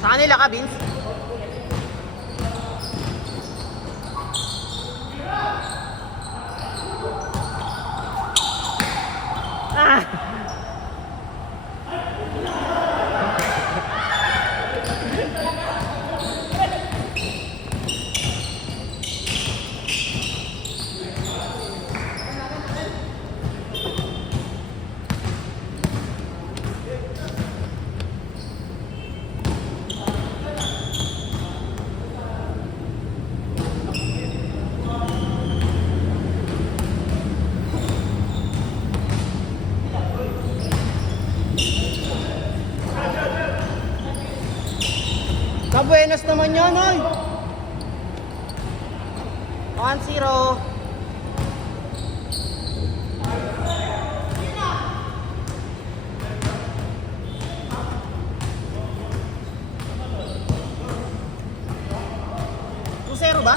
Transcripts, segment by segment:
Sa kanila ka, Vince? Ah! Kabuenas naman yan, oy! 1-0. Zero ba?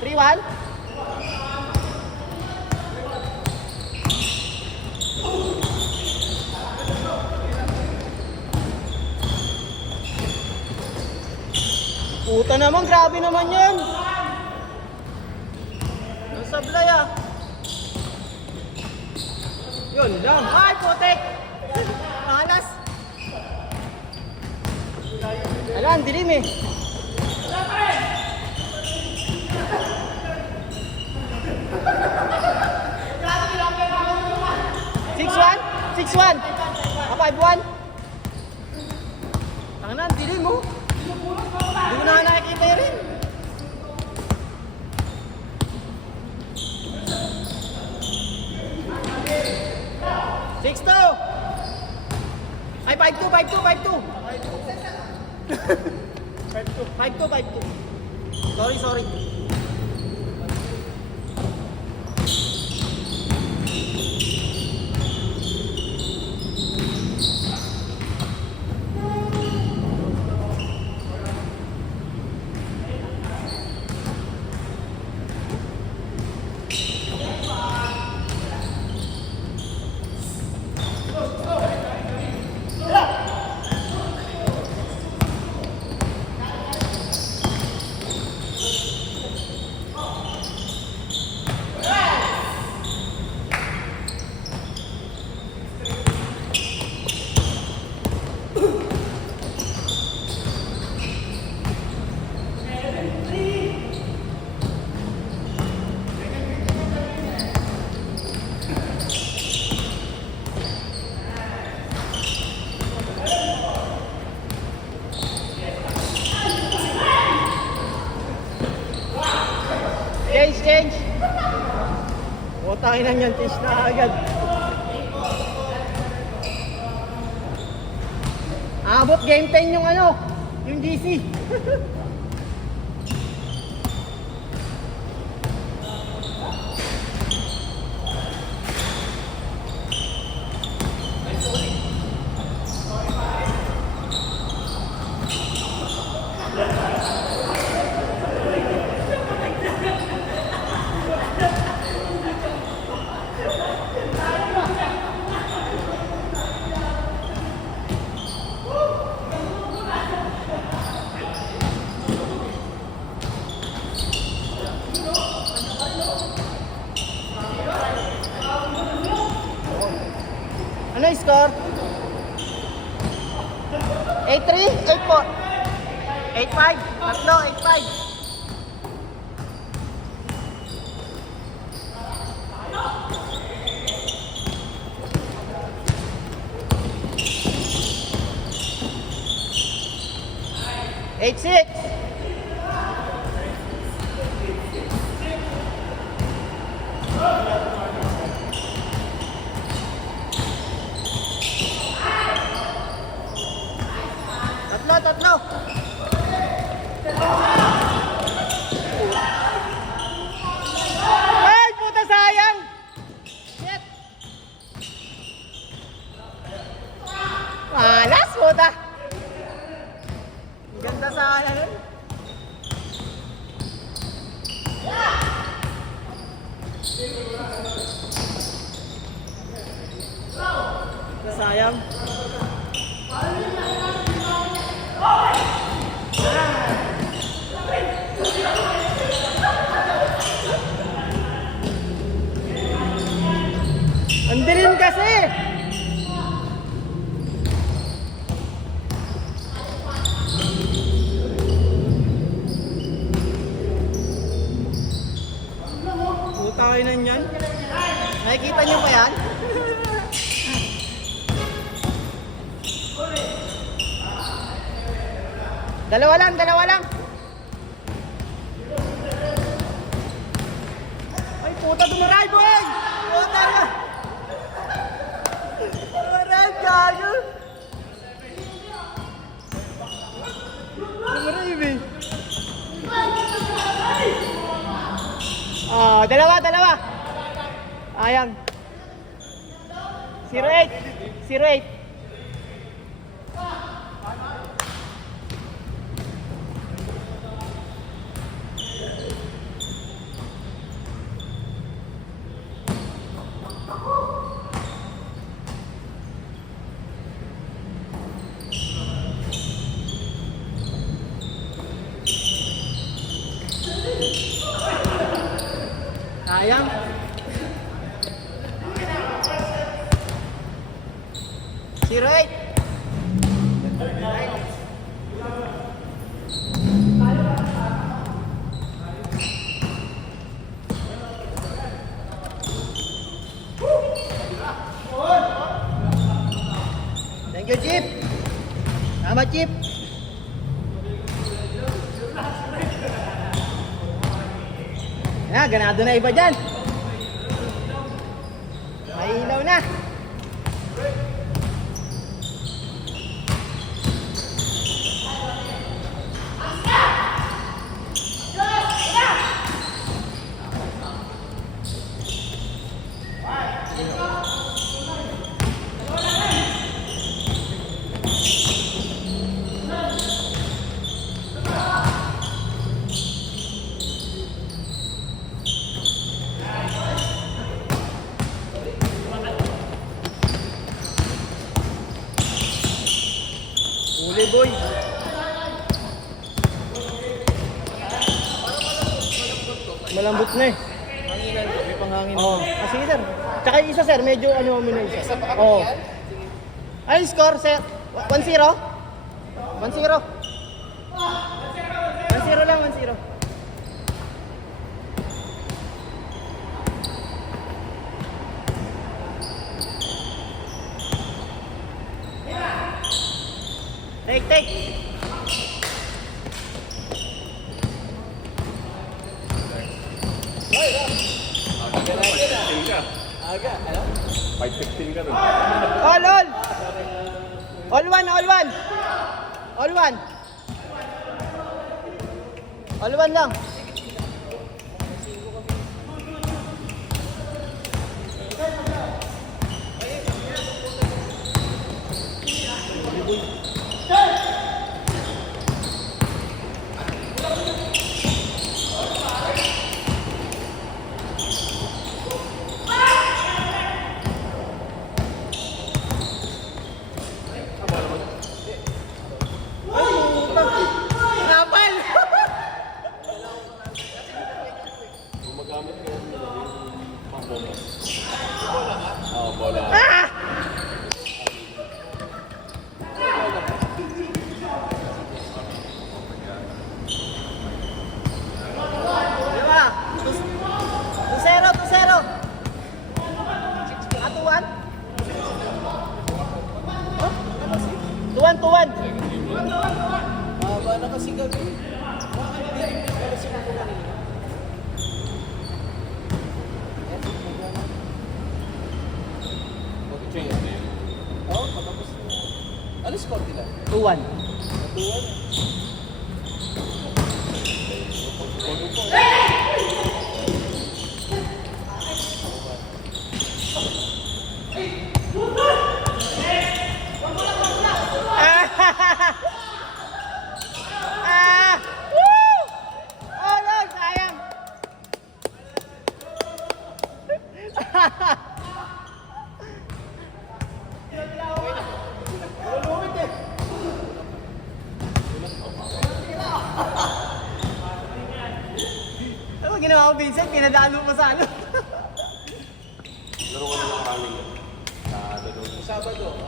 Three-one. Puta naman, grabe naman yan. Nasablay ah. Yun lang. Ay, putek! Alas. Alam, dilim eh. Six one. 5-1. Tangan, dilim mo. Hindi ko na nakikita rin. 6-2. Ay, 5-2. 5-2. Sorry. Change. Botangin lang yan, change na agad. Abot game 10 yung yung GC. Ano yung score? 8-3? 8-4? 8-5? Tatlo, 8-5. 8-6. Tatlo. Ay, puta sayang. Shit. Malas, puta. Ganda sana nun. Sayang. Ang dilim kasi. Puta kayo na yan. Nakikita niyo pa yan? Dalawa lang. Ay, puta, dumaray, boy! Puta na! Dumaray, gago! Dumaray, babe. Oh, dalawa. Ayang. 0-8. Sayang. Si Ray. Thank you, Chip. Salamat, Chip. Ganado na iba dyan. May ilaw na. Uli, boy. Malambot na eh. Hanginan ko, may panghangin. Oo. Sige, sir. Tsaka yung isa, sir. Medyo ano mo na isa. Oo. Ay, score, sir. 1-0? 1-0. 1-0 lang, 1-0. Take. Aga, ano? 5:15 ka rin. All. All one. All one lang. Napal! Gumagamit ka yung pang-bomba. Bola ka? Oo, bola. Ah! Diba? 2-0. 2-1? Oh? 2-1. Baba na kasi gabi. Bakit di rin pala sila ko kanina? Mag-change na yun. Oo, patapos na. Ano score nila? 2-1. Natuwan. Ah! Woo! Oh, no, sayang. Ano ginawa ko, Vincent? Pinadaan mo pa sa ano? Laro ko na ng running. Sabado.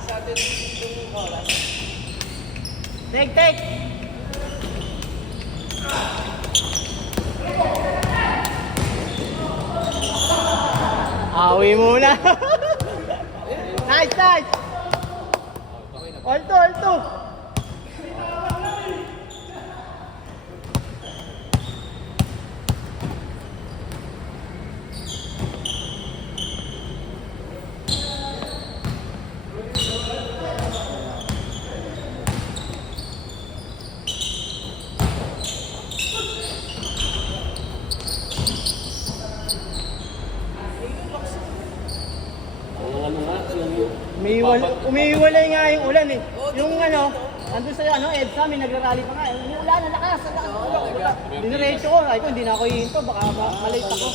Isa din yung oras. Take. Awi muna. Nice. Alto. Ang ano nga, yung Umiiwalay nga yung ulan eh. Yung ano, andun sa EDSA, may nagrarally pa nga. Yung ulan, ang lakas. Diniretso ko, ay ko, hindi na ako hihinto, baka malate ako.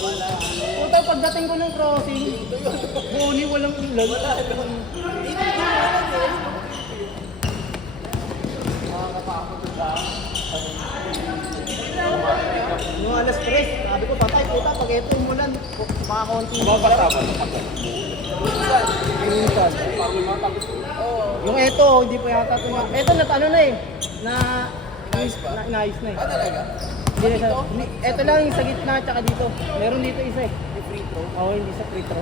Puta, pagdating ko ng crossing, buoni walang ulan. Nung alas 3, sabi ko, patay, puta, pag ito yung ulan, baka konti. Babasa ba? Minsan. Yung eto, hindi pa yata ito. Eto na ano na eh. Nice na eh. Ah, talaga? Hindi na siya. Eto lang yung sa gitna tsaka dito. Meron dito isa eh. Free throw? Oo, hindi sa free throw.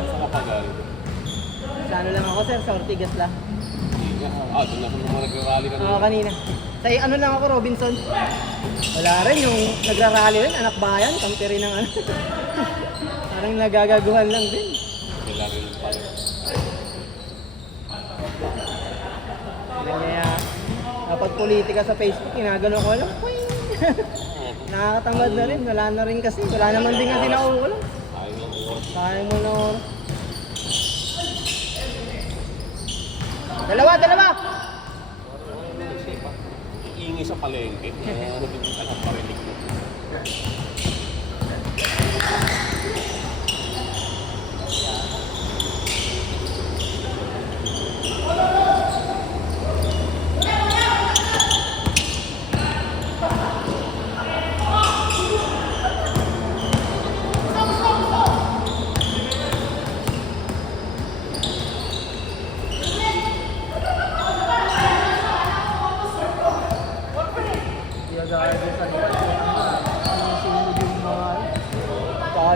Sa kapagaling. Sa ano lang ako sir, sa Ortigas lang. Doon ako naman nag-rally ka Oo, kanina. Sa ano lang ako, Robinson. Wala rin yung nagrarally rin, anak bayan, kampi rin ng ano. Parang nagagaguhan lang din. Sila rin pala. Kaya kapag politika sa Facebook, ginagano ko lang. Nakakatamad na rin, wala na rin kasi. Wala naman din nga tinauulan. Ayaw lang ko. Sayang mo na oras. Dalawa! Iingi sa palengke. Ano din yung anak parinig mo?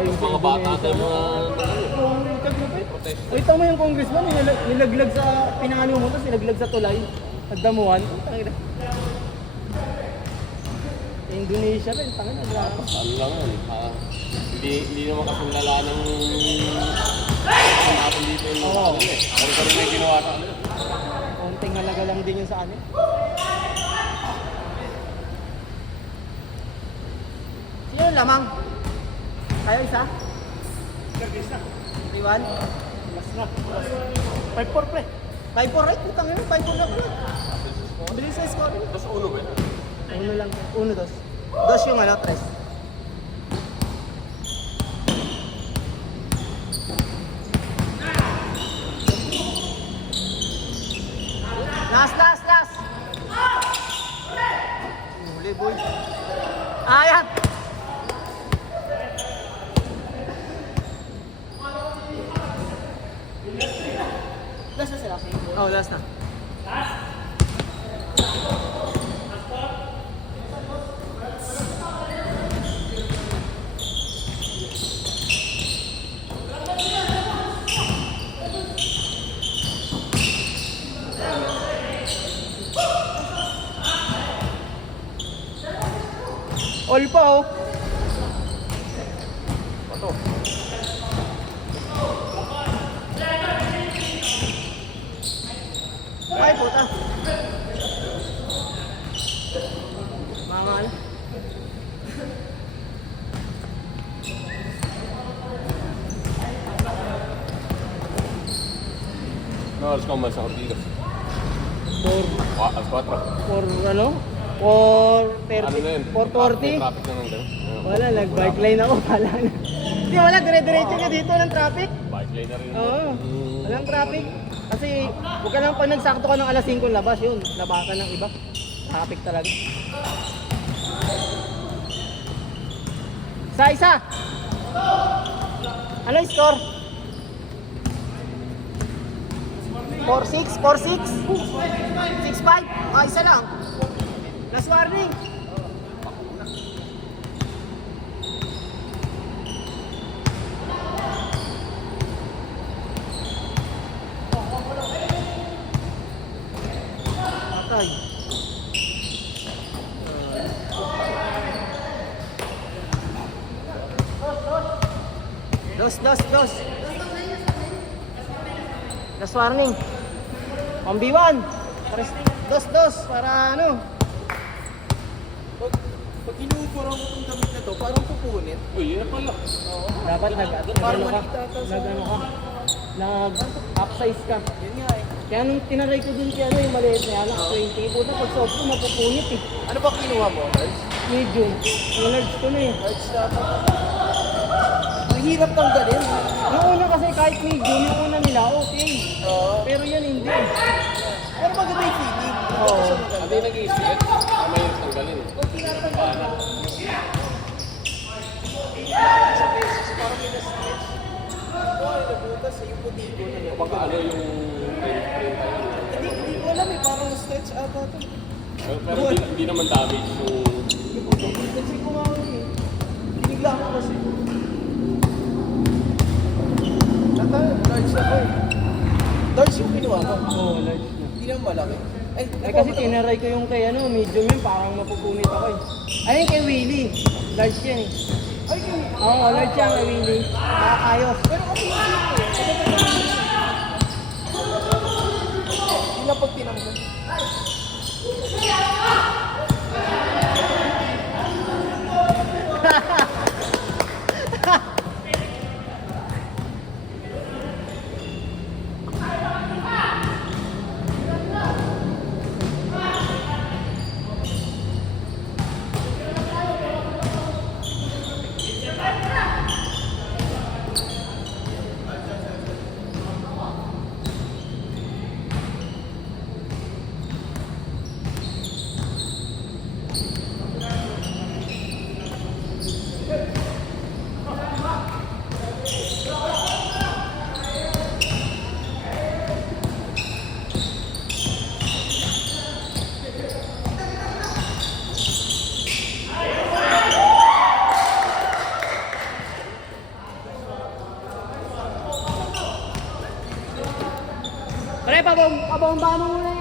Mga bata tayo mga Wait mo yung congressman, nilaglag sa pinano mo, tapos nilaglag sa tulay. Nagdamuhan. Indonesia rin, tangin na grabe. Saan lang yan. Hindi naman kasi lala ng natin dito yung mga ano eh. Ano ka rin may ginawa sa ano. Konting halaga lang din yun sa amin. Sino yung lamang? Kayo isa? Isa. Iwan? Mas na. 5-4 pre. 5-4 right? Putang ina, 5-4 na pala. Bilis sa score. Tapos uno ba yan? Uno lang. Uno, dos. Dos yung ano, tres. Last! Huli, boy. Ayan! Oh, last na. All pa oh. Pato. Ay, puta. Mangal. No oras ka umalis ako dito? For, Alas 4. for ano? For 30. Ano na yun? For 40. Traffic na ng gano'n. Wala, nag-bike lane ako. Wala na. Hindi, wala. Dire-diretso ka dito ng traffic. Bike lane na rin. Oo. Walang traffic. Kasi, huwag ka lang pag nagsakto ka ng alas 5 labas yun. Labasan ng iba. Traffic talaga. Isa. Ano yung score? 4-6? 4-6? 6-5? Ah, isa lang. Last warning. Patay. Dos. Last warning. 1v1. Dos. Para ano? Pag inuupura mo itong damit na to, parang pupunit. Uy, yun na pala. Dapat Parang nag-ano ka. malita ata sa- Nag-ano ka. Nag-upsize ka. Yun nga eh. Kaya nung tinaray ko din kaya ano yung maliit na yan, 20. Puta pag soft ko, mapupunit eh. Ano ba kinuha mo? Large? Medium. Yung large ko na eh. Large dapat. Ang hirap tanggalin. Yung una kasi kahit medium, yung una nila okay. Oo. Pero yan hindi. Pero maganda yung feeling. Oo. Maganda siya maganda. Hindi nag-i-stretch. Mahirap tanggalin. Kung tinatanggal mo, sa beses, parang may na-stretch. Ito ay nabutas sa yung puti ko na yan. Baka ano yung print tayo. Hindi ko alam eh, parang stretch ata ito. Pero hindi naman damage yung... Kasi ko nga eh. Tinigla ako kasi. Tata, large ako eh. Large yung kinuha mo. Oo, large na. Hindi naman malaki. Ay, Ay kasi tinaray ko yung kay ano, medium yun, parang mapupunit ako eh. Ayun kay Willie. Large yan eh. Ay, yung... Oo, large yan kay Willie. Nakakayos. Pero kasi yung ko eh. Hindi na pag tinanggal. Pre, pabomba mo muna